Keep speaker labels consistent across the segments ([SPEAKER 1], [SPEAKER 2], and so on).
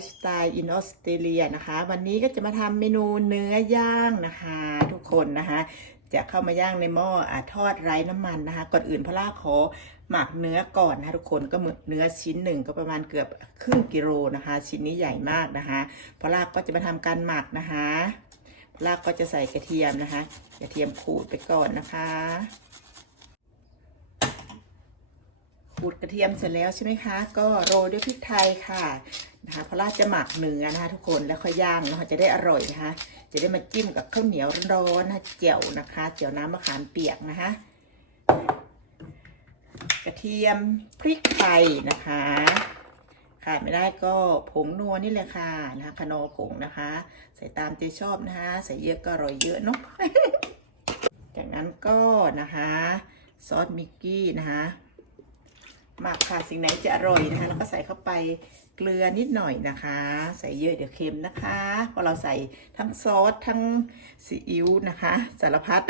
[SPEAKER 1] ไลฟ์สไตล์อินออสเตรเลียนะคะ วันนี้ก็จะมาทำเมนูเนื้อย่างนะคะ ทุกคนนะคะ จะเข้ามาย่างในหม้ออทอดไร้น้ำมันนะคะ ก่อนอื่นพอล่าขอหมักเนื้อก่อนนะคะทุกคนก็เหมือนเนื้อชิ้นหนึ่งก็ประมาณเกือบครึ่งกิโลนะคะ ชิ้นนี้ใหญ่มากนะคะพอล่าก็จะมาทำการหมักนะคะพอล่าก็จะใส่กระเทียมนะคะ กระเทียมขูดไปก่อนนะคะ ขูดกระเทียมเสร็จแล้วใช่ไหมคะ ก็โรยด้วยพริกไทยค่ะนะคะเพราะราจะหมักเนื้อนะคะทุกคนแล้วค่อยย่างนะคะจะได้อร่อยนะคะจะได้มาจิ้มกับข้าวเหนียวร้อนๆนะเจียวนะคะเจียวน้ำมะขามเปียกนะคะกระเทียมพริกไทยนะคะขาดไม่ได้ก็ผงนัวนี่แหละค่ะนะคะคานอผงนะคะ ใส่ตามใจชอบนะคะ ใส่เยอะก็อร่อยเยอะเนาะจากนั้นก็นะคะ ซอสมิกกี้นะคะ หมักค่ะสิ่งไหนจะอร่อยนะคะแล้วก็ใส่เข้าไปเกลือนิดหน่อยนะคะ ใส่เยอะเดี๋ยวเค็มนะคะพราะเราใส่ทั้งซอสทั้งซีอิ๊วนะคะ สารพัด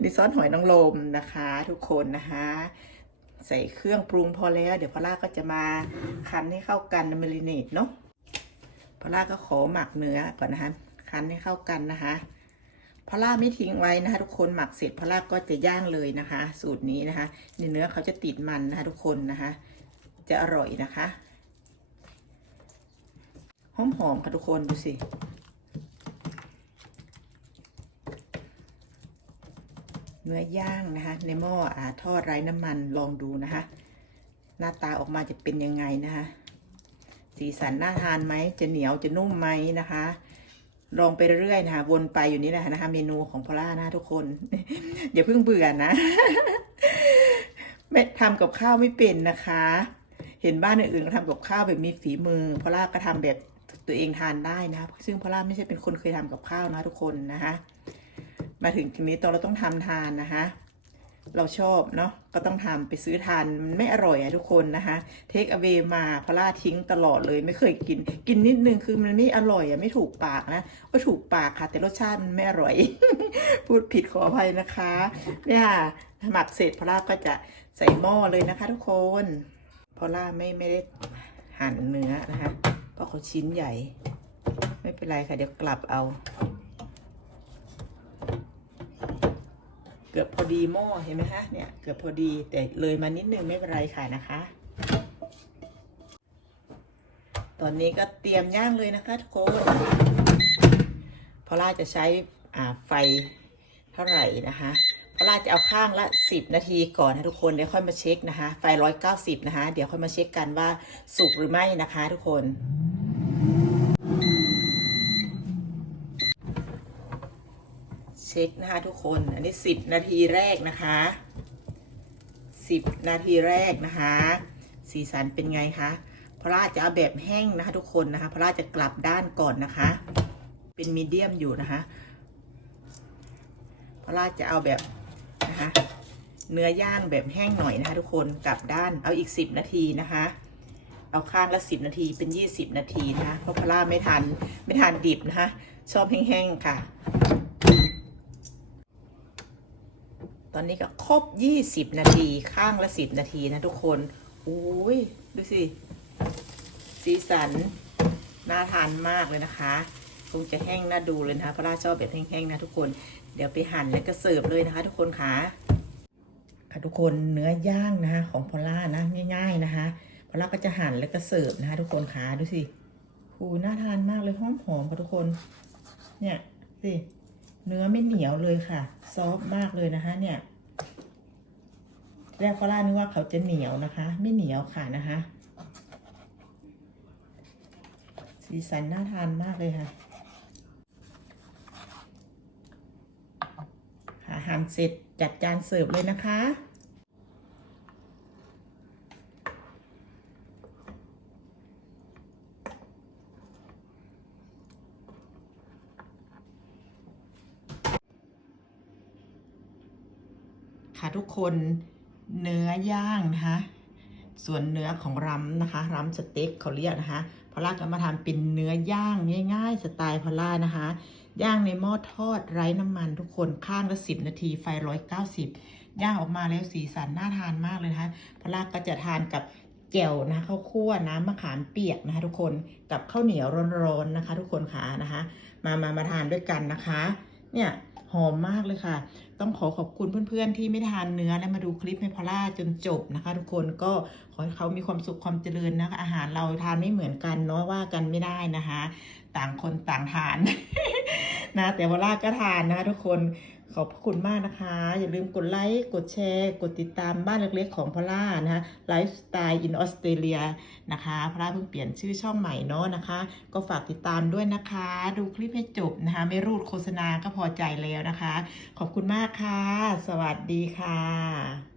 [SPEAKER 1] นี่ซอสหอยนางรมนะคะ ทุกคนนะคะ ใส่เครื่องปรุงพอแล้ว เดี๋ยวพอล่าก็จะมาคั้นให้เข้ากันเมริเนตเนาะพอล่าก็ขอหมักเนื้อก่อนนะคะ คั้นให้เข้ากันนะคะ พอล่าไม่ทิ้งไว้นะคะทุกคนหมักเสร็จพอล่าก็จะย่างเลยนะคะ สูตรนี้นะคะในเนื้อเขาจะติดมันนะคะทุกคนนะคะ จะอร่อยนะคะหอมๆค่ะทุกคนดูสิเนื้อย่างนะคะ ในหม้ออาทอดไร้น้ำมันลองดูนะคะ หน้าตาออกมาจะเป็นยังไงนะคะ สีสันน่าทานไหมจะเหนียวจะนุ่มไหมนะคะ ลองไปเรื่อยๆนะคะวนไปอยู่นี่แหละนะคะเมนูของพอล่านะทุกคนอย่าเพิ่งเบื่อนะไม่ทำกับข้าวไม่เป็นนะคะ เห็นบ้านอื่นๆก็ทำกับข้าวแบบมีฝีมือพอล่าก็ทำแบบตัวเองทานได้นะซึ่งพอล่าไม่ใช่เป็นคนเคยทำกับข้าวนะทุกคนนะคะมาถึงทีนี้ตอนเราต้องทำทานนะคะ เราชอบเนาะก็ต้องทำไปซื้อทานมันไม่อร่อยอะทุกคนนะคะเทคอา a y มาพล่าทิ้งตลอดเลยไม่เคยกิน กินนิดนึงคือมันไม่อร่อยอะไม่ถูกปากนะก็ถูกปากค่ะ แต่รสชาติมันไม่อร่อย พูดผิดขออภัยนะคะ เนี่ยหมักเสร็จพล่าก็จะใส่หม้อเลยนะคะทุกคนพล่าไม่ไม่ได้หั่นเนื้อนะคะเพราะเขาชิ้นใหญ่ ไม่เป็นไรค่ะเดี๋ยวกลับเอา กือบพอดีหม้อเห็นไหมคะเนี่ยเกือบพอดีแต่เลยมานิดนึงไม่เป็นไรค่ะนะคะ ตอนนี้ก็เตรียมย่างเลยนะคะทุกคนพอล่าจะใช้อ่าไฟเท่าไหร่นะคะพอล่าจะเอาข้างละ 10 นาทีก่อนนะทุกคนเดี๋ยวค่อยมาเช็คนะคะ ไฟ 190 นะคะ เดี๋ยวค่อยมาเช็คกันว่าสุกหรือไม่นะคะ ทุกคน เช็คนะคะทุกคน อันนี้10นาทีแรกนะคะ10นาทีแรกนะคะ สีสันเป็นไงคะพระราชจะเอาแบบแห้งนะคะ ทุกคนนะคะพระราชจะกลับด้านก่อนนะคะ เป็นมีเดียมอยู่นะคะพระราชจะเอาแบบนะคะเนื้อย่างแบบแห้งหน่อยนะคะ ทุกคนกลับด้านเอาอีก10นาทีนะคะ เอาข้างละ10นาทีเป็น20นาทีนะคะเพราะพระราชไม่ทานไม่ทานดิบนะคะชอบแห้งๆค่ะ ตอนนี้ก็ครบ20นาทีข้างละ10นาทีนะทุกคนโอ้ยดูสิ สีสัน น่าทานมากเลยนะคะคงจะแห้งน่าดูเลยนะคะพระราชอบแบบแห้งๆนะทุกคน เดี๋ยวไปหั่นแล้วก็เสิร์ฟเลยนะคะ ทุกคนค่ะค่ะทุกคนเนื้อย่างนะคะของพอล่านะง่าย ๆนะคะพอล่าก็จะหั่นแล้วก็เสิร์ฟนะคะทุกคนค่ะดูสิหูน่าทานมากเลยหอมหอมๆค่ะทุกคน เนี่ยสิ เนื้อไม่เหนียวเลยค่ะ ซอฟมากเลยนะคะ เนี่ยแรกฟาร่านึกว่าเขาจะเหนียวนะคะ ไม่เหนียวค่ะนะคะ สีสันน่าทานมากเลยค่ะค่ะหั่นเสร็จจัดจานเสิร์ฟเลยนะคะ ค่ะทุกคนเนื้อย่างนะคะส่วนเนื้อของรำนะคะรำสเต็กเขาเรียกนะคะพอล่าก็มาทำเป็นเนื้อย่างง่าย ๆ สไตล์พอล่านะคะ ย่างในหม้อทอดไร้น้ำมันทุกคนข้างละสิบนาทีไฟร้อยเก้าสิบย่างออกมาแล้วสีสันน่าทานมากเลยนะคะพอล่าก็จะทานกับแจ่วนะข้าวคั่วน้ำมะขามเปียกนะคะ ทุกคนกับข้าวเหนียวร้อนๆนะคะ ทุกคนค่ะนะคะ มามามาทานด้วยกันนะคะ เนี่ย อมมากเลยค่ะ ต้องขอขอบคุณเพื่อนๆที่ไม่ทานเนื้อและมาดูคลิปให้พอล่าจนจบนะคะ ทุกคนก็ขอให้เขามีความสุขความเจริญนะคะ อาหารเราทานไม่เหมือนกันเนาะว่ากันไม่ได้นะคะ ต่างคนต่างทานนะแต่พอล่าก็ทานนะคะทุกคน ขอบพระคุณมากนะคะ อย่าลืมกดไลค์กดแชร์ กดติดตามบ้านเล็กๆของพล่านะคะไลฟ์สไตล์อินออสเตรเลียนะคะพลล่าเพิ่งเปลี่ยนชื่อช่องใหม่เนาะนะคะ ก็ฝากติดตามด้วยนะคะ ดูคลิปให้จบนะคะ ไม่รูดโฆษณาก็พอใจแล้วนะคะ ขอบคุณมากค่ะ สวัสดีค่ะ